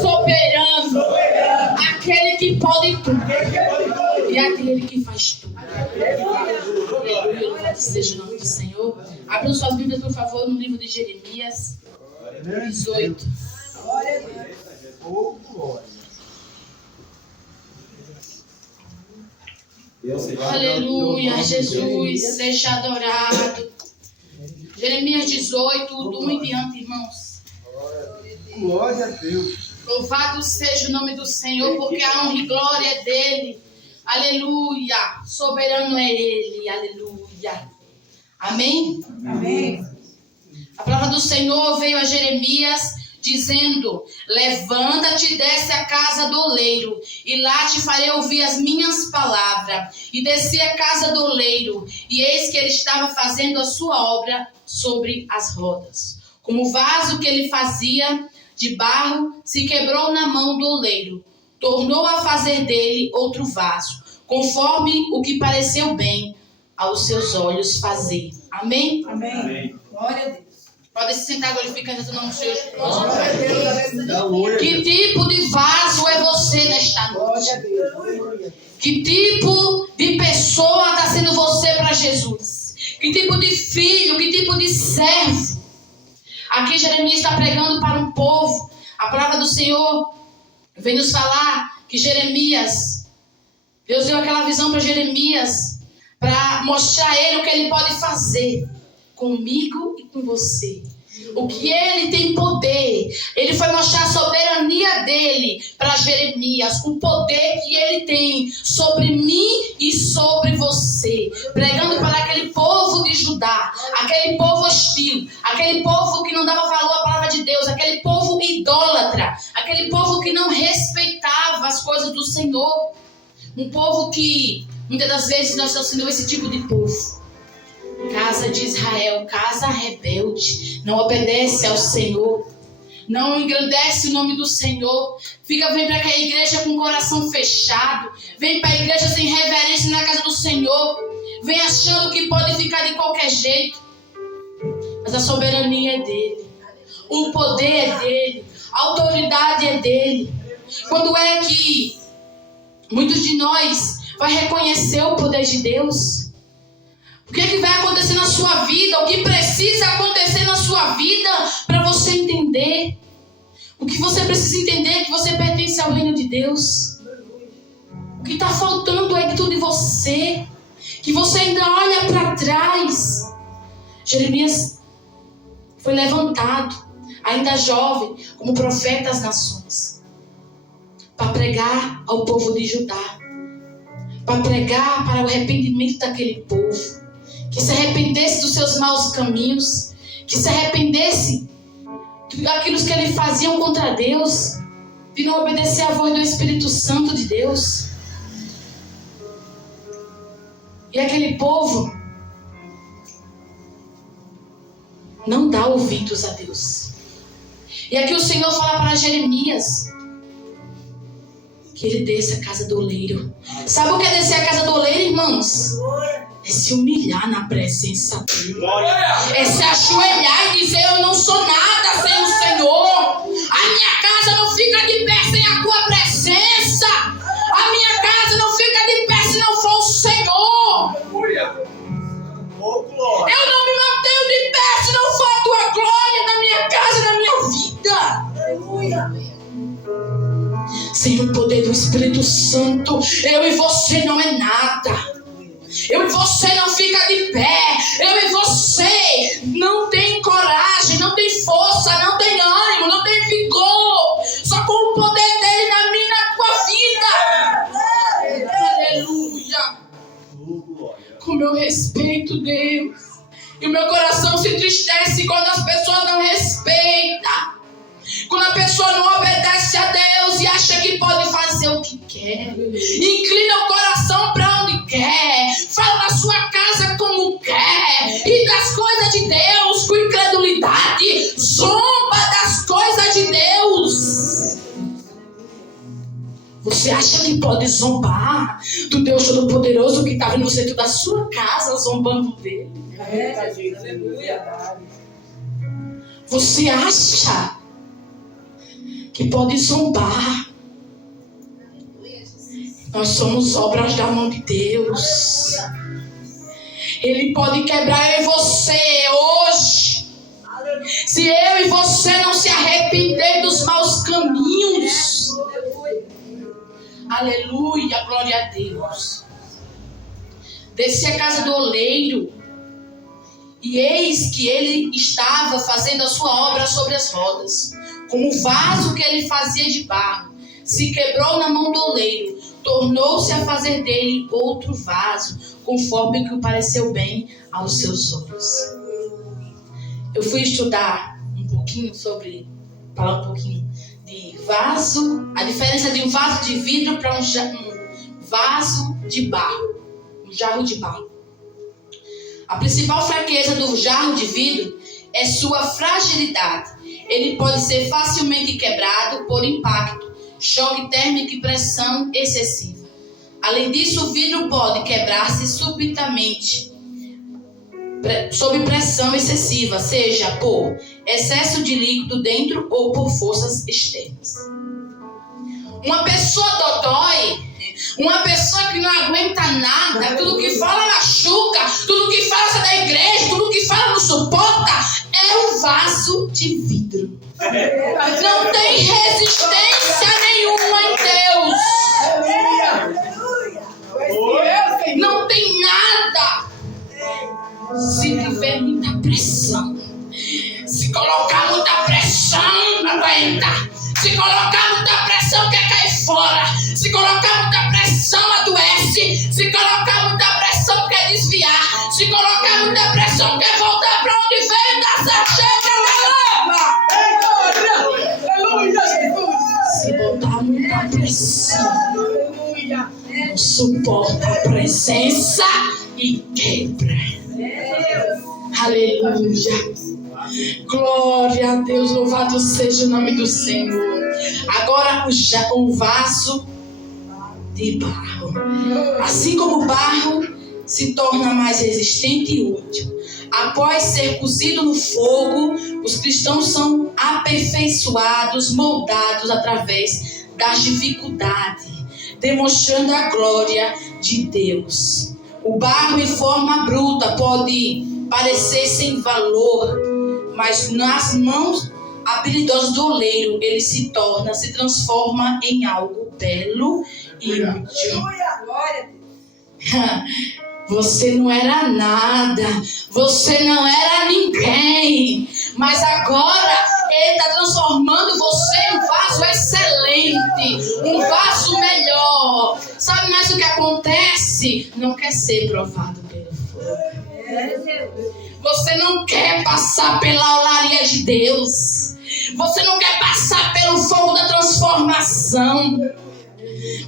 soberano, aquele que pode tudo e aquele que faz tudo. Aleluia, louvado seja o nome do Senhor. Abram suas Bíblias, por favor, no livro de Jeremias 18. Aleluia, Jesus, seja adorado. Jeremias 18, do 1 em diante, irmãos. Glória a Deus. Louvado seja o nome do Senhor, porque a honra e glória é dele. Aleluia. Soberano é ele. Aleluia. Amém? Amém. A palavra do Senhor veio a Jeremias dizendo: levanta-te e desce à casa do oleiro, e lá te farei ouvir as minhas palavras. E desci à casa do oleiro, e eis que ele estava fazendo a sua obra sobre as rodas. Como o vaso que ele fazia de barro se quebrou na mão do oleiro, tornou a fazer dele outro vaso, conforme o que pareceu bem aos seus olhos fazer. Amém? Amém. Glória a Deus. Pode se sentar glorificando o nome do Senhor. Glória a Que tipo de vaso é você nesta noite? Que tipo de pessoa está sendo você para Jesus? Que tipo de filho, que tipo de servo? Aqui Jeremias está pregando para um povo. A palavra do Senhor vem nos falar que Jeremias, Deus deu aquela visão para Jeremias, para mostrar a ele o que ele pode fazer comigo e com você. O que ele tem poder. Ele foi mostrar a soberania dele para Jeremias. O poder que ele tem sobre mim e sobre você. Pregando para aquele povo de Judá. Aquele povo hostil. Aquele povo que não dava valor à palavra de Deus. Aquele povo idólatra. Aquele povo que não respeitava as coisas do Senhor. Um povo que muitas das vezes nós estamos sendo esse tipo de povo. Casa de Israel, casa rebelde, não obedece ao Senhor, não engrandece o nome do Senhor, vem para a igreja com o coração fechado, vem para a igreja sem reverência na casa do Senhor, vem achando que pode ficar de qualquer jeito, mas a soberania é dele, o poder é dele, a autoridade é dele. Quando é que muitos de nós vai reconhecer o poder de Deus? O que é que vai acontecer na sua vida? O que precisa acontecer na sua vida para você entender? O que você precisa entender é que você pertence ao reino de Deus. O que está faltando é tudo em você. Que você ainda olha para trás. Jeremias foi levantado, ainda jovem, como profeta das nações, para pregar ao povo de Judá. Para pregar para o arrependimento daquele povo. Que se arrependesse dos seus maus caminhos, que se arrependesse daquilo que eles faziam contra Deus, de não obedecer à voz do Espírito Santo de Deus. E aquele povo não dá ouvidos a Deus. E aqui o Senhor fala para Jeremias que ele desce a casa do oleiro. Sabe o que é descer a casa do oleiro, irmãos? É se humilhar na presença dele. É se ajoelhar e dizer: eu não sou nada sem o Senhor. A minha casa não fica de pé sem a tua presença. A minha casa não fica de pé se não for o Senhor. Eu não me mantenho de pé se não for a tua glória na minha casa, na minha vida. Sem o poder do Espírito Santo, eu e você não é nada. Eu e você não fica de pé. Eu e você não tem coragem, não tem força, não tem ânimo, não tem vigor. Só com o poder dele na minha, na tua vida. Aleluia. Como eu respeito Deus. E o meu coração se entristece quando as pessoas não respeitam. Quando a pessoa não obedece a Deus e acha que pode fazer o que quer. Inclina o coração para onde quer. Fala na sua casa como quer. E das coisas de Deus com incredulidade. Zomba das coisas de Deus. Você acha que pode zombar do Deus Todo-Poderoso que está vendo você dentro da sua casa zombando dele? Você acha que pode zombar. Nós somos obras da mão de Deus. Ele pode quebrar eu e você hoje. Se eu e você não se arrepender dos maus caminhos. Aleluia, glória a Deus. Desci à casa do oleiro, e eis que ele estava fazendo a sua obra sobre as rodas. Como o vaso que ele fazia de barro se quebrou na mão do oleiro, tornou-se a fazer dele outro vaso, conforme o que pareceu bem aos seus olhos. Eu fui estudar um pouquinho falar um pouquinho de vaso, a diferença de um vaso de vidro para um vaso de barro, um jarro de barro. A principal fraqueza do jarro de vidro é sua fragilidade. Ele pode ser facilmente quebrado por impacto, choque térmico e pressão excessiva. Além disso, o vidro pode quebrar-se subitamente sob pressão excessiva, seja por excesso de líquido dentro ou por forças externas. Uma pessoa dodói, uma pessoa que não aguenta nada, tudo que fala machuca, tudo que fala sai da igreja, tudo que fala não suporta, é um vaso de vidro. Não tem resistência nenhuma em Deus. Não tem nada. Se tiver muita pressão, se colocar muita pressão, não aguenta. Se colocar muita pressão, quer cair fora. Se colocar muita pressão, adoece. Se colocar muita pressão, quer desviar. Se colocar muita pressão, quer voltar para onde veio, dar certo. Se botar muita pressão, não suporta a presença e quebra. Aleluia. Glória a Deus, louvado seja o nome do Senhor. Agora o vaso de barro. Assim como o barro se torna mais resistente e útil. Após ser cozido no fogo, os cristãos são aperfeiçoados, moldados através das dificuldades, demonstrando a glória de Deus. O barro em forma bruta pode parecer sem valor, mas nas mãos habilidosas do oleiro ele se transforma em algo belo e útil. Você não era nada, você não era ninguém, mas agora ele está transformando você em um vaso excelente, um vaso melhor. Sabe mais o que acontece? Não quer ser provado pelo fogo. Você não quer passar pela olaria de Deus. Você não quer passar pelo fogo da transformação.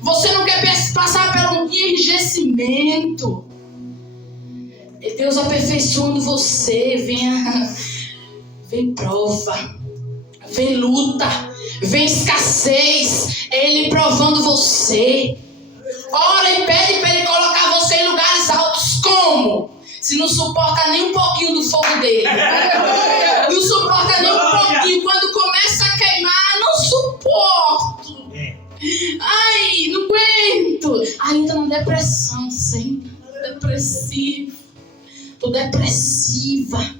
Você não quer passar pelo enrijecimento. É Deus aperfeiçoando você. Vem prova, vem luta, vem escassez. É Ele provando você. Ora e pede para Ele colocar você em lugares altos. Como? Se não suporta nem um pouquinho do fogo dele. Não suporta nem um pouquinho. Quando começa a queimar, não suporto. Ai, não aguento. Aí entra na depressão sempre. Depressivo. Tô depressiva.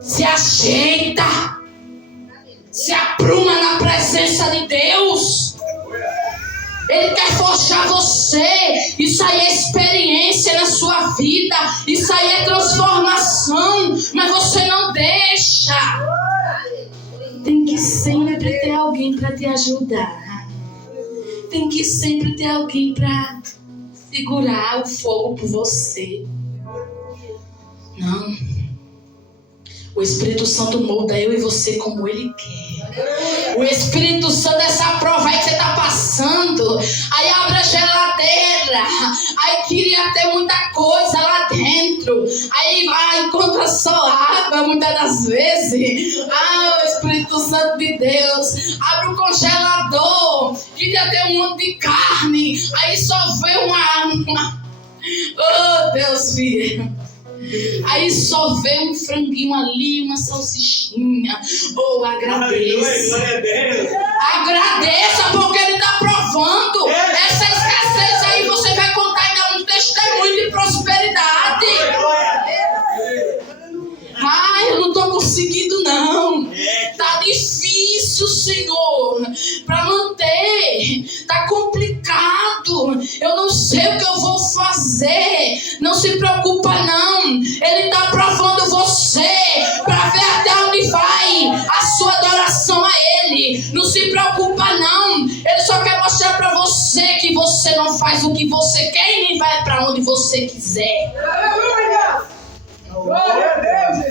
Se ajeita. Se apruma na presença de Deus. Ele quer forjar você. Isso aí é experiência na sua vida. Isso aí é transformação. Mas você não deixa. Tem que sempre ter alguém para te ajudar. Tem que sempre ter alguém para segurar o fogo por você. Não. O Espírito Santo molda eu e você como Ele quer. O Espírito Santo, essa prova aí que você está passando, aí abre a geladeira, aí queria ter muita coisa lá dentro, aí vai, encontra só água muitas das vezes. O Espírito Santo de Deus abre o congelador, queria ter um monte de carne, aí só vê uma... Oh, Deus, filho. Aí só vê um franguinho ali, uma salsichinha. Oh, agradeça. Glória a Deus. Agradeça porque Ele está provando. Essa escassez aí você vai contar e dar um testemunho de prosperidade. Ai, eu não estou conseguindo não. Tá difícil, Senhor, para manter. Tá complicado. Eu não sei o que eu vou fazer. Não se preocupa não. Ele está provando você para ver até onde vai a sua adoração a Ele. Não se preocupa não. Ele só quer mostrar para você que você não faz o que você quer e nem vai para onde você quiser.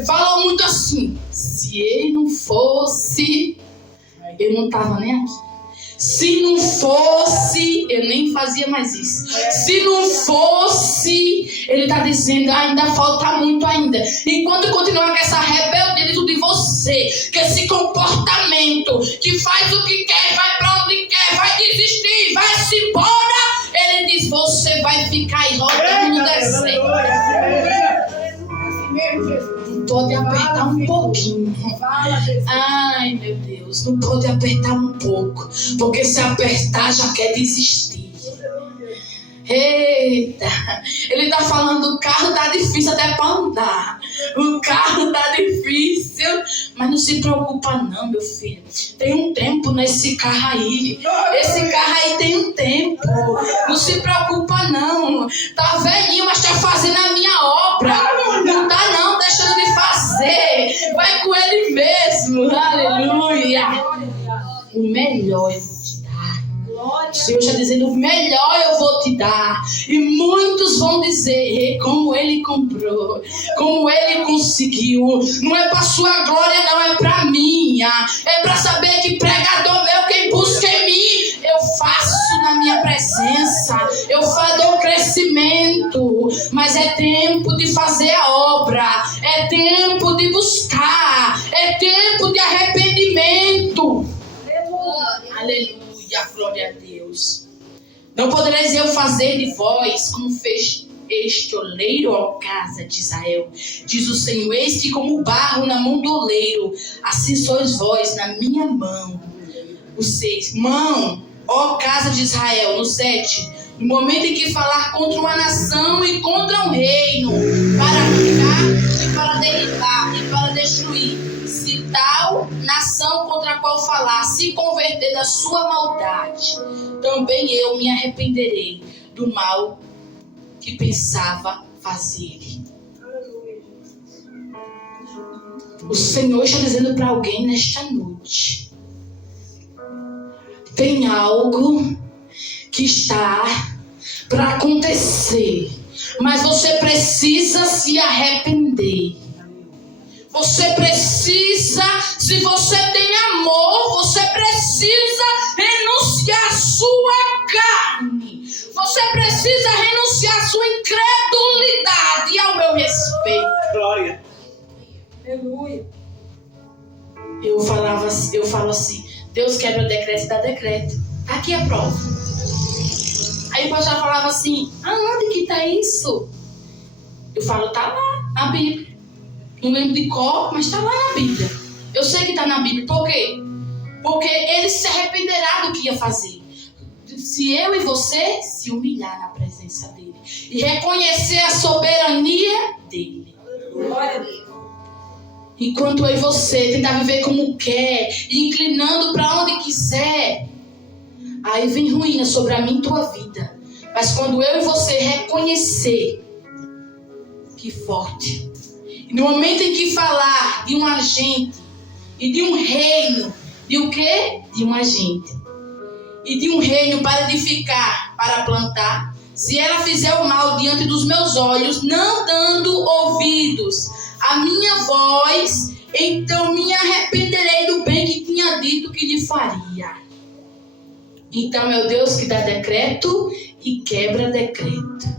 Falou muito assim: se ele não fosse, eu não estava nem aqui. Se não fosse, eu nem fazia mais isso. Se não fosse, ele está dizendo, ainda falta muito ainda. Enquanto continuar com essa rebeldia dentro de você, com esse comportamento que faz o que quer, vai para onde quer, vai desistir, vai se embora, ele diz, você vai ficar aí rodando no deserto. Não pode apertar um pouquinho. Ai, meu Deus, não pode apertar um pouco, porque se apertar já quer desistir. Eita, ele está falando, o carro está difícil até para andar. O carro está difícil, mas não se preocupa não, meu filho. Tem um tempo nesse carro aí. Esse carro aí tem um tempo. Não se preocupa não. Tá velhinho, mas está fazendo a minha obra. Não tá não, deixando de fazer. Vai com ele mesmo. Aleluia. O melhor eu vou te dar. O Senhor está dizendo, o melhor eu vou te dar. E muitos vão dizer, como ele comprou, como ele conseguiu. Não é para sua glória não, é para minha. É para saber que pregador meu, quem busca em mim, eu faço na minha presença. Eu dou crescimento. Mas é tempo de fazer a obra. É tempo de buscar. É tempo de arrependimento. Aleluia. Glória a Deus. Não podereis eu fazer de vós como fez este oleiro, ó casa de Israel, diz o Senhor, eis que como barro na mão do oleiro, assim sois vós na minha mão. O 6, mão, ó casa de Israel. No 7, no momento em que falar contra uma nação e contra um reino, para arrancar e para derribar e para destruir, se tal nação contra a qual falar se converter da sua maldade, também eu me arrependerei do mal que pensava fazer. O Senhor está dizendo para alguém nesta noite: tem algo que está para acontecer, mas você precisa se arrepender. Você precisa, se você tem amor, você precisa renunciar à sua carne. Você precisa renunciar à sua incredulidade ao meu respeito. Glória. Aleluia. Eu falo assim, Deus quebra o decreto e dá decreto. Aqui é a prova. Aí o pastor falava assim, aonde que está isso? Eu falo, tá lá na Bíblia. Não lembro de cor, mas está lá na Bíblia. Eu sei que está na Bíblia. Por quê? Porque ele se arrependerá do que ia fazer. Se eu e você se humilhar na presença dele e reconhecer a soberania dele. Glória a Deus. Enquanto eu e você tentar viver como quer, inclinando para onde quiser, aí vem ruína sobre a minha e tua vida. Mas quando eu e você reconhecer, que forte. E no momento em que falar de um agente e de um reino, de o quê? De um agente. E de um reino para edificar, para plantar. Se ela fizer o mal diante dos meus olhos, não dando ouvidos à minha voz, então me arrependerei do bem que tinha dito que lhe faria. Então é o Deus que dá decreto e quebra decreto.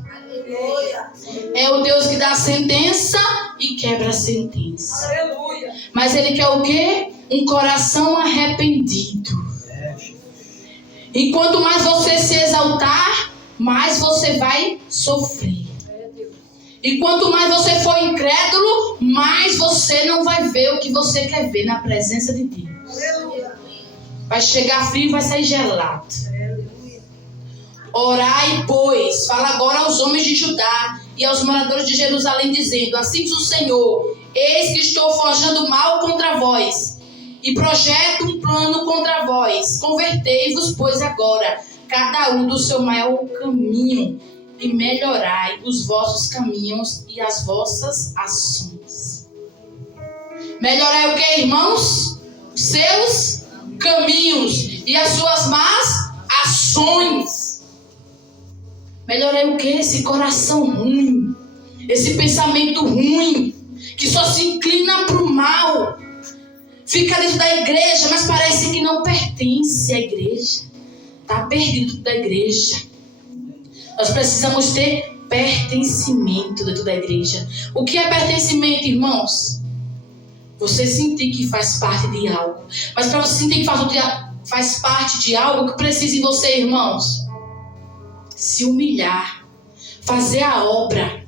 É o Deus que dá a sentença e quebra a sentença. Aleluia. Mas ele quer o quê? Um coração arrependido. E quanto mais você se exaltar, mais você vai sofrer. E quanto mais você for incrédulo, mais você não vai ver o que você quer ver na presença de Deus. Vai chegar frio e vai sair gelado. Orai, pois, fala agora aos homens de Judá e aos moradores de Jerusalém, dizendo: assim diz o Senhor, eis que estou forjando mal contra vós, e projeto um plano contra vós. Convertei-vos, pois, agora, cada um do seu mau caminho, e melhorai os vossos caminhos e as vossas ações. Melhorai o que, irmãos? Os seus caminhos e as suas más ações. Melhorai o que? Esse coração ruim, esse pensamento ruim, que só se inclina para o mal. Fica dentro da igreja, mas parece que não pertence à igreja. Está perdido da igreja. Nós precisamos ter pertencimento dentro da igreja. O que é pertencimento, irmãos? Você sentir que faz parte de algo. Mas para você sentir que faz parte de algo, o que precisa em você, irmãos? Se humilhar. Fazer a obra.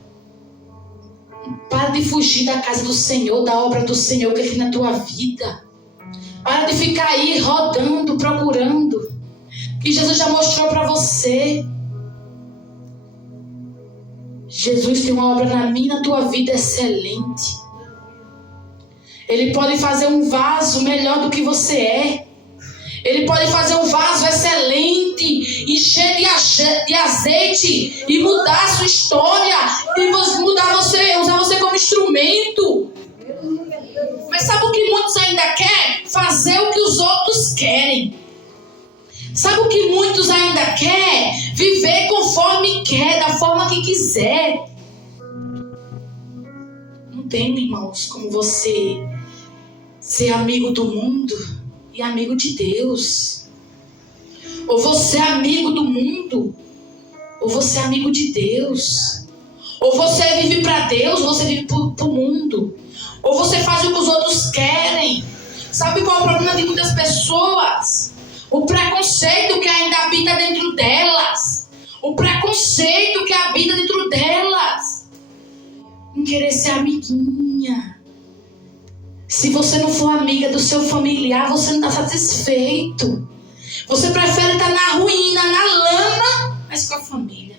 Para de fugir da casa do Senhor, da obra do Senhor que tem na tua vida. Para de ficar aí rodando, procurando. Que Jesus já mostrou para você. Jesus tem uma obra na minha e na tua vida excelente. Ele pode fazer um vaso melhor do que você é. Ele pode fazer um vaso excelente, encher de azeite e mudar a sua história, e usar você como instrumento. Mas sabe o que muitos ainda querem? Fazer o que os outros querem. Sabe o que muitos ainda querem? Viver conforme quer, da forma que quiser. Não tem, irmãos, como você ser amigo do mundo e amigo de Deus. Ou você é amigo do mundo, ou você é amigo de Deus. Ou você vive para Deus, ou você vive para o mundo. Ou você faz o que os outros querem. Sabe qual é o problema de muitas pessoas? O preconceito que ainda habita dentro delas. O preconceito que habita dentro delas. Não querer ser amiguinha. Se você não for amiga do seu familiar, você não está satisfeito. Você prefere estar na ruína, na lama, mas com a família.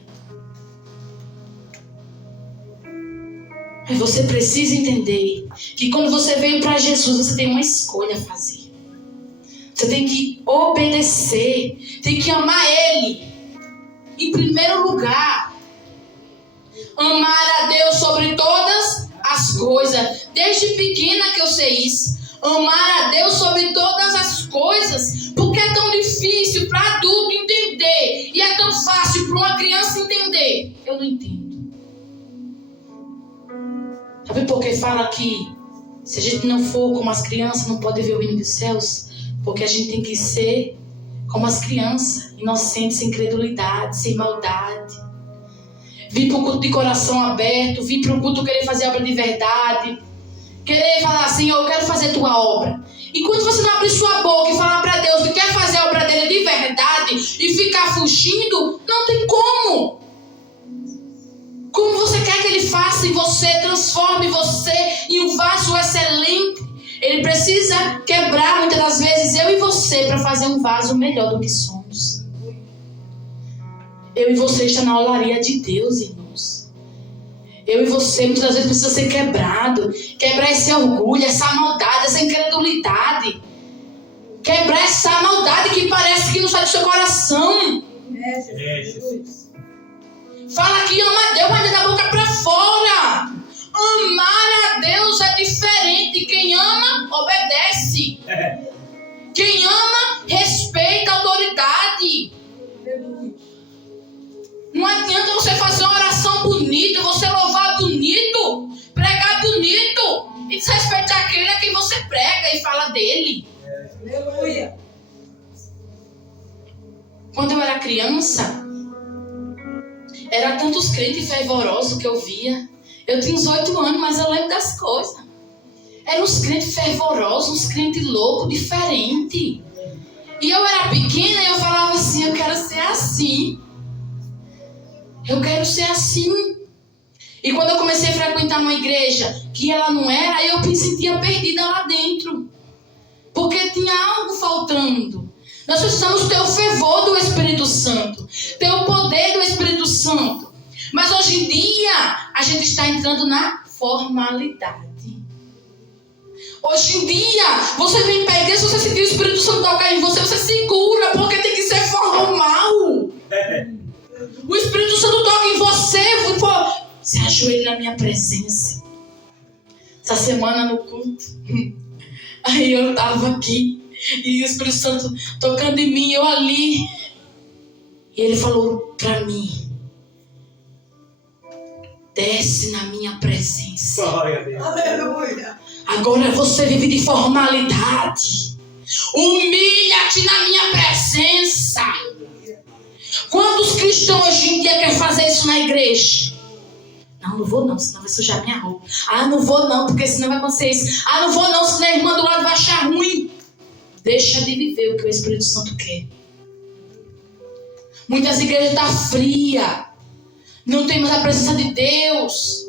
Mas você precisa entender que quando você veio para Jesus, você tem uma escolha a fazer. Você tem que obedecer, tem que amar Ele. Em primeiro lugar, amar a Deus sobre todas as coisas. Desde pequena que eu sei isso. Amar a Deus sobre todas as coisas. Porque é tão difícil para adulto entender. E é tão fácil para uma criança entender. Eu não entendo. Sabe por que fala que se a gente não for como as crianças, não pode ver o reino dos céus? Porque a gente tem que ser como as crianças, inocentes, sem credulidade, sem maldade. Vir para o culto de coração aberto, vir para o culto querer fazer obra de verdade. Querer falar assim, eu quero fazer tua obra. Enquanto você não abrir sua boca e falar para Deus que quer fazer a obra dele de verdade e ficar fugindo, não tem como. Como você quer que ele faça em você, transforme você em um vaso excelente. Ele precisa quebrar muitas das vezes eu e você para fazer um vaso melhor do que somos. Eu e você está na olaria de Deus, irmãos. Eu e você muitas das vezes precisa ser quebrado. Quebrar esse orgulho, essa maldade, essa incredulidade. Quebrar essa maldade que parece que não sai do seu coração. Fala que ama a Deus, mas da boca para fora. Amar a Deus é diferente. Quem ama, obedece. Quem ama, respeita a autoridade. Não adianta você fazer uma oração bonita, você louvar bonito, pregar bonito e desrespeitar aquele a quem você prega e fala dele. Aleluia. Quando eu era criança, era tantos crentes fervorosos que eu via. Eu tinha uns 8 anos, mas eu lembro das coisas. Eram uns crentes fervorosos, uns crentes loucos, diferentes. E eu era pequena e eu falava assim, eu quero ser assim. Eu quero ser assim. E quando eu comecei a frequentar uma igreja que ela não era, aí eu me sentia perdida lá dentro. Porque tinha algo faltando. Nós precisamos ter o fervor do Espírito Santo, ter o poder do Espírito Santo. Mas hoje em dia, a gente está entrando na formalidade. Hoje em dia, você vem para a igreja, você sentir o Espírito Santo tocar em você, você segura, porque tem que ser formal. O Espírito Santo toca em você, se ajoelha na minha presença. Essa semana no culto, aí eu estava aqui, e o Espírito Santo tocando em mim, eu ali. E ele falou para mim: desce na minha presença. Aleluia. Agora você vive de formalidade. Humilha-te na minha presença. Quantos cristãos hoje em dia querem fazer isso na igreja? Não vou não, senão vai sujar minha roupa. Não vou não, porque senão vai acontecer isso. Não vou não, senão a irmã do lado vai achar ruim. Deixa de viver o que o Espírito Santo quer. Muitas igrejas estão frias. Não tem mais a presença de Deus.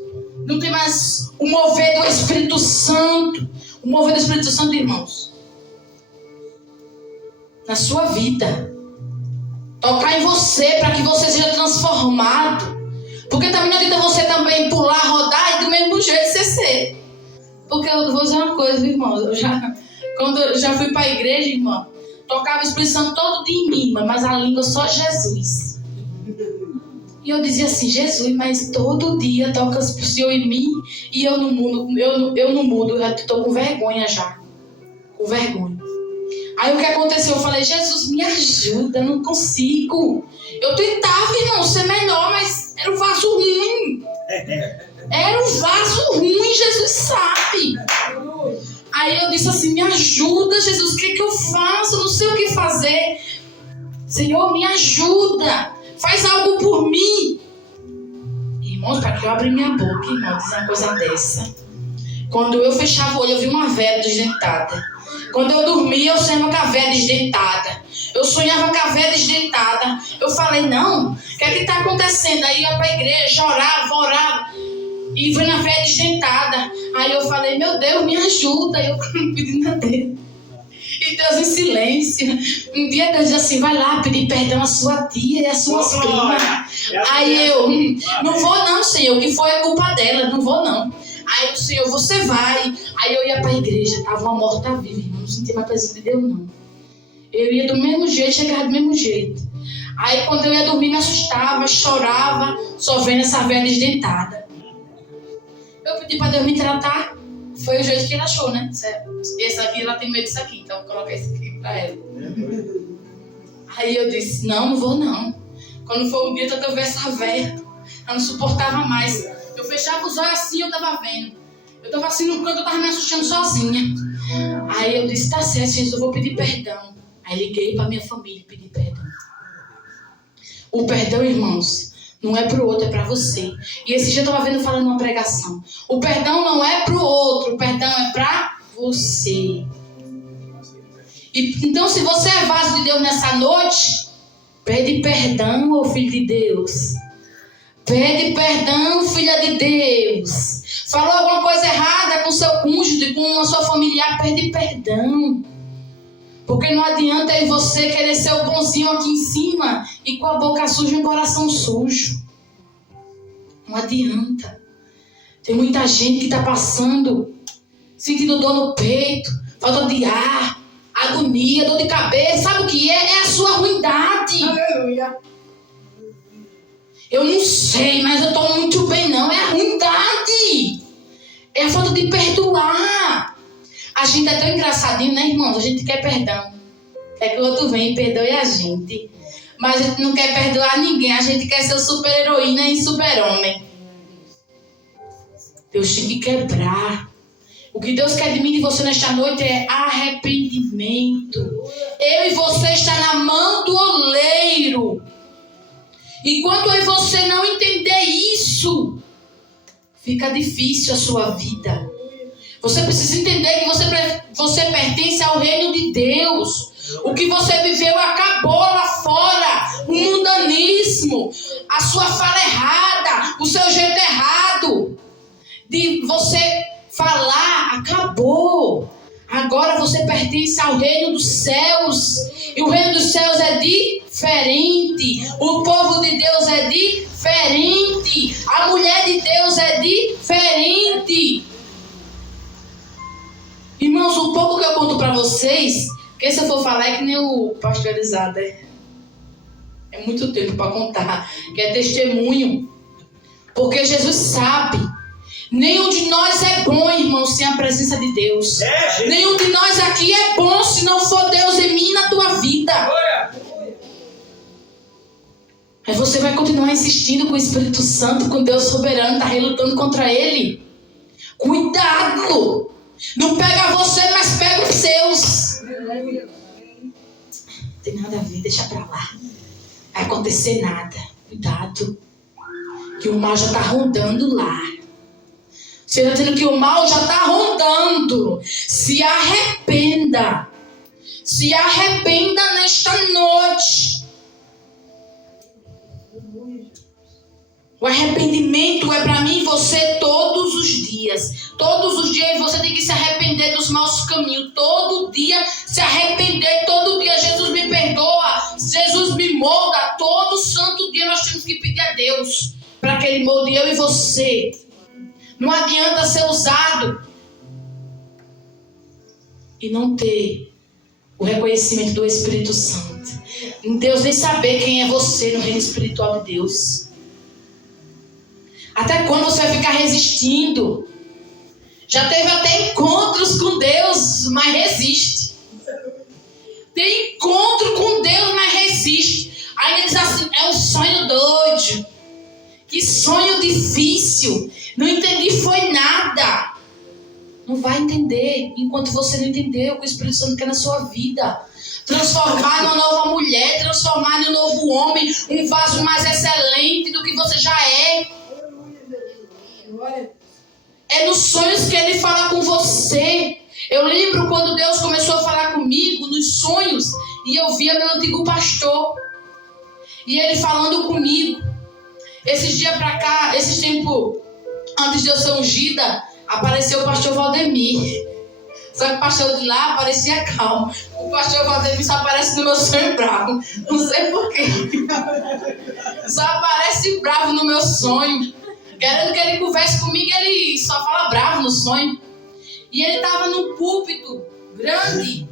Não tem mais o mover do Espírito Santo. O mover do Espírito Santo, irmãos, na sua vida, tocar em você para que você seja transformado. Porque também não adianta você também pular, rodar e do mesmo jeito você ser. Porque eu vou dizer uma coisa, irmão. Quando eu já fui para a igreja, irmão, tocava o Espírito Santo todo dia em mim, mas a língua só Jesus. E eu dizia assim: Jesus, mas todo dia toca o Senhor em mim e eu não mudo, eu não mudo, eu estou com vergonha já. Com vergonha. Aí o que aconteceu? Eu falei: Jesus, me ajuda, não consigo. Eu tentava, irmão, ser melhor, mas era um vaso ruim. Era um vaso ruim, Jesus sabe. Aí eu disse assim: me ajuda, Jesus, o que eu faço? Eu não sei o que fazer. Senhor, me ajuda. Faz algo por mim. Irmãos, para que eu abri minha boca, irmão, dizer uma coisa dessa. Quando eu fechava o olho, eu vi uma véia desdentada. Quando eu dormia, eu sonhava com a véia desdentada. Eu sonhava com a véia desdentada. Eu falei: não, o que é que está acontecendo? Aí eu ia para a igreja, orava. E fui na véia desdentada. Aí eu falei: meu Deus, me ajuda. Eu pedindo a Deus. E Deus em silêncio. Um dia Deus disse assim: vai lá pedir perdão à sua tia e às suas primas. Aí eu: não vou não, Senhor, o que foi é culpa dela, não vou não. Aí o Senhor: você vai. Aí eu ia para a igreja, estava uma morta-viva, irmão, não sentia mais a presença de Deus não. Eu ia do mesmo jeito, chegava do mesmo jeito. Aí quando eu ia dormir, me assustava, chorava, só vendo essa velha desdentada. Eu pedi para Deus me tratar. Foi o jeito que ele achou, né? Esse aqui, ela tem medo disso aqui, então vou colocar esse aqui pra ela. Aí eu disse: não vou não. Quando foi um dia que eu vi essa velha, eu não suportava mais. Eu fechava os olhos assim, eu tava vendo. Eu tava assim no canto, eu tava me assustando sozinha. Aí eu disse: tá certo, Jesus, eu vou pedir perdão. Aí liguei pra minha família e pedi perdão. O perdão, irmãos, não é pro outro, é pra você. E esse dia eu estava vendo falando uma pregação. O perdão não é pro outro, o perdão é pra você. Então, se você é vaso de Deus nessa noite, pede perdão, ô filho de Deus. Pede perdão, filha de Deus. Falou alguma coisa errada com seu cônjuge, com a sua familiar, pede perdão. Porque não adianta aí você querer ser o bonzinho aqui em cima e com a boca suja e o coração sujo. Não adianta. Tem muita gente que está passando, sentindo dor no peito, falta de ar, agonia, dor de cabeça. Sabe o que é? É a sua ruindade. Aleluia. Eu não sei, mas eu estou muito bem não. É a ruindade. É a falta de perdoar. A gente é tão engraçadinho, né, irmãos? A gente quer perdão. Quer que o outro venha e perdoe a gente. Mas a gente não quer perdoar ninguém. A gente quer ser super-heroína e super-homem. Deus tem que quebrar. O que Deus quer de mim e de você nesta noite é arrependimento. Eu e você está na mão do oleiro. Enquanto eu e você não entender isso, fica difícil a sua vida. Você precisa entender que você pertence ao reino de Deus. O que você viveu acabou lá fora. O mundanismo, a sua fala errada, o seu jeito errado. de você falar, acabou. Agora você pertence ao reino dos céus. E o reino dos céus é diferente. O povo de Deus é diferente. A mulher de Deus é diferente. Irmãos, um pouco que eu conto para vocês, porque se eu for falar é que nem o pasteurizado, é muito tempo para contar, que é testemunho. Porque Jesus sabe, nenhum de nós é bom, irmão, sem a presença de Deus. Nenhum de nós aqui é bom se não for Deus em mim e na tua vida. Aí você vai continuar insistindo com o Espírito Santo, com Deus soberano, tá relutando contra ele. Cuidado! Não pega você, mas pega os seus. Não tem nada a ver, deixa pra lá. Não vai acontecer nada. Cuidado. Que o mal já tá rondando lá. Você está dizendo que o mal já está rondando. Se arrependa. Se arrependa nesta noite. O arrependimento é para mim e você todos os dias. Todos os dias você tem que se arrepender dos maus caminhos. Todo dia se arrepender. Todo dia Jesus me perdoa. Jesus me molda. Todo santo dia nós temos que pedir a Deus para que Ele molde eu e você. Não adianta ser usado e não ter o reconhecimento do Espírito Santo. Deus nem saber quem é você no reino espiritual de Deus. Até quando você vai ficar resistindo? Já teve até encontros com Deus, mas resiste. Tem encontro com Deus, mas resiste. Aí ele diz assim, é um sonho doido. Que sonho difícil. Não entendi, foi nada. Não vai entender enquanto você não entendeu o que o Espírito Santo quer na sua vida. Transformar numa nova mulher, transformar em um novo homem, um vaso mais excelente do que você já é. É nos sonhos que Ele fala com você. Eu lembro quando Deus começou a falar comigo nos sonhos e eu via meu antigo pastor e ele falando comigo. Esses dias pra cá, esses tempos antes de eu ser ungida, apareceu o pastor Valdemir. Só que o pastor de lá parecia calmo. O pastor Valdemir só aparece no meu sonho bravo. Não sei porquê. Só aparece bravo no meu sonho. Querendo que ele converse comigo, ele só fala bravo no sonho. E ele estava num púlpito grande,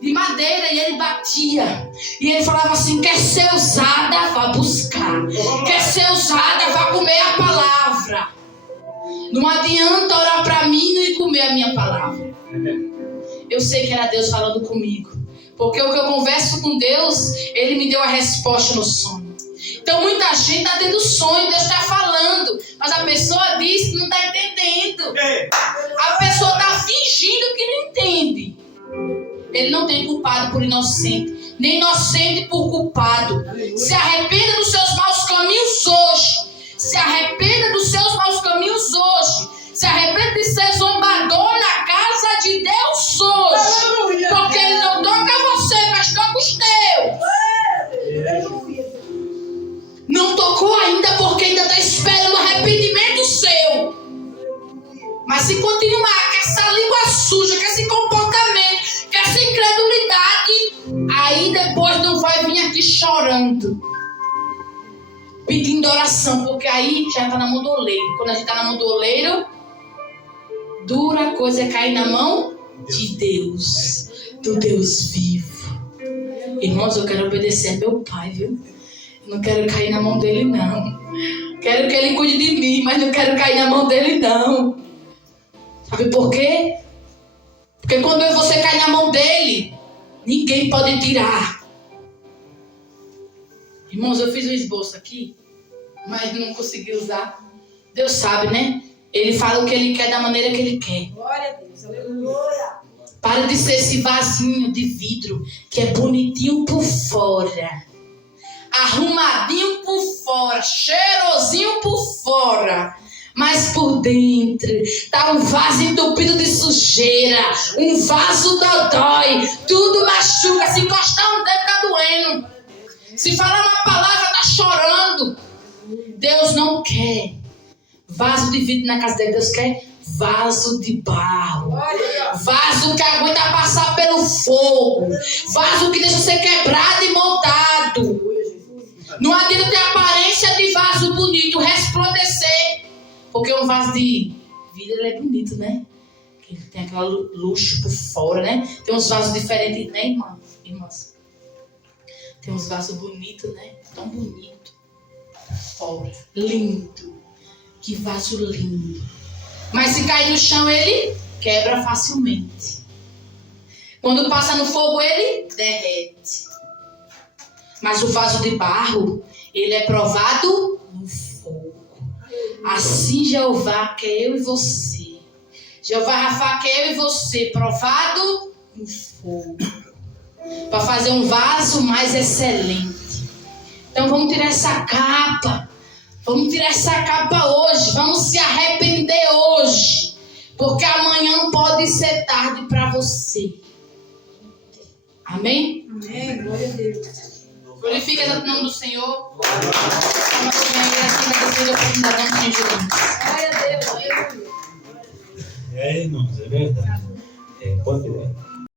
de madeira, e ele batia. E ele falava assim, quer ser usada, vá buscar. Quer ser usada, vá comer a palavra. Não adianta orar para mim e comer a minha palavra. Eu sei que era Deus falando comigo. Porque o que eu converso com Deus, Ele me deu a resposta no sonho. Então muita gente está tendo sonho, Deus está falando. Mas a pessoa diz que não está entendendo. A pessoa está fingindo que não entende. Ele não tem culpado por inocente, nem inocente por culpado. Se arrependa dos seus maus caminhos hoje. Se arrependa dos seus maus caminhos hoje. Se arrependa de ser zombador na casa de Deus hoje. Porque Ele não toca você, mas toca os teus. Não tocou ainda porque ainda está esperando arrependimento seu. Mas se continuar com essa língua suja, com esse comportamento, com essa incredulidade, aí depois não vai vir aqui chorando, pedindo oração, porque aí já está na mão do oleiro. Quando a gente está na mão do oleiro, dura coisa é cair na mão de Deus, do Deus vivo. Irmãos, eu quero obedecer a meu Pai, viu? Eu não quero cair na mão dele, não. Quero que ele cuide de mim, mas não quero cair na mão dele, não. Sabe por quê? Porque quando você cai na mão dele, ninguém pode tirar. Irmãos, eu fiz um esboço aqui, mas não consegui usar. Deus sabe, né? Ele fala o que Ele quer da maneira que Ele quer. Glória a Deus, aleluia. Para de ser esse vasinho de vidro que é bonitinho por fora, arrumadinho por fora, cheirosinho por fora, mas por dentro tá um vaso entupido de sujeira, um vaso dodói, tudo machuca. Se encostar um dedo tá doendo, se falar uma palavra tá chorando. Deus não quer Vaso de vidro na casa dele, Deus quer vaso de barro. Vaso que aguenta passar pelo fogo. Vaso que deixa ser quebrado e moldado. Não adianta ter aparência de vaso bonito, resplandecer. Porque um vaso de vidro ele é bonito, né? Ele tem aquele luxo por fora, né? Tem uns vasos diferentes, né, irmãs? Tem uns vasos bonitos, né? Tão bonito. Fora. Lindo. Que vaso lindo. Mas se cair no chão, ele quebra facilmente. Quando passa no fogo, ele derrete. Mas o vaso de barro, ele é provado no fogo. Assim Jeová quer eu e você. Jeová Rafa quer eu e você, provado no fogo. Para fazer um vaso mais excelente. Então vamos tirar essa capa. Vamos tirar essa capa hoje. Vamos se arrepender hoje. Porque amanhã pode ser tarde para você. Amém? Amém. Glória a Deus. Glorifica o nome do Senhor. Vamos ganhar assim na terceira oportunidade de Jesus. Glória a Deus. Aleluia. Irmãos, é verdade. Pode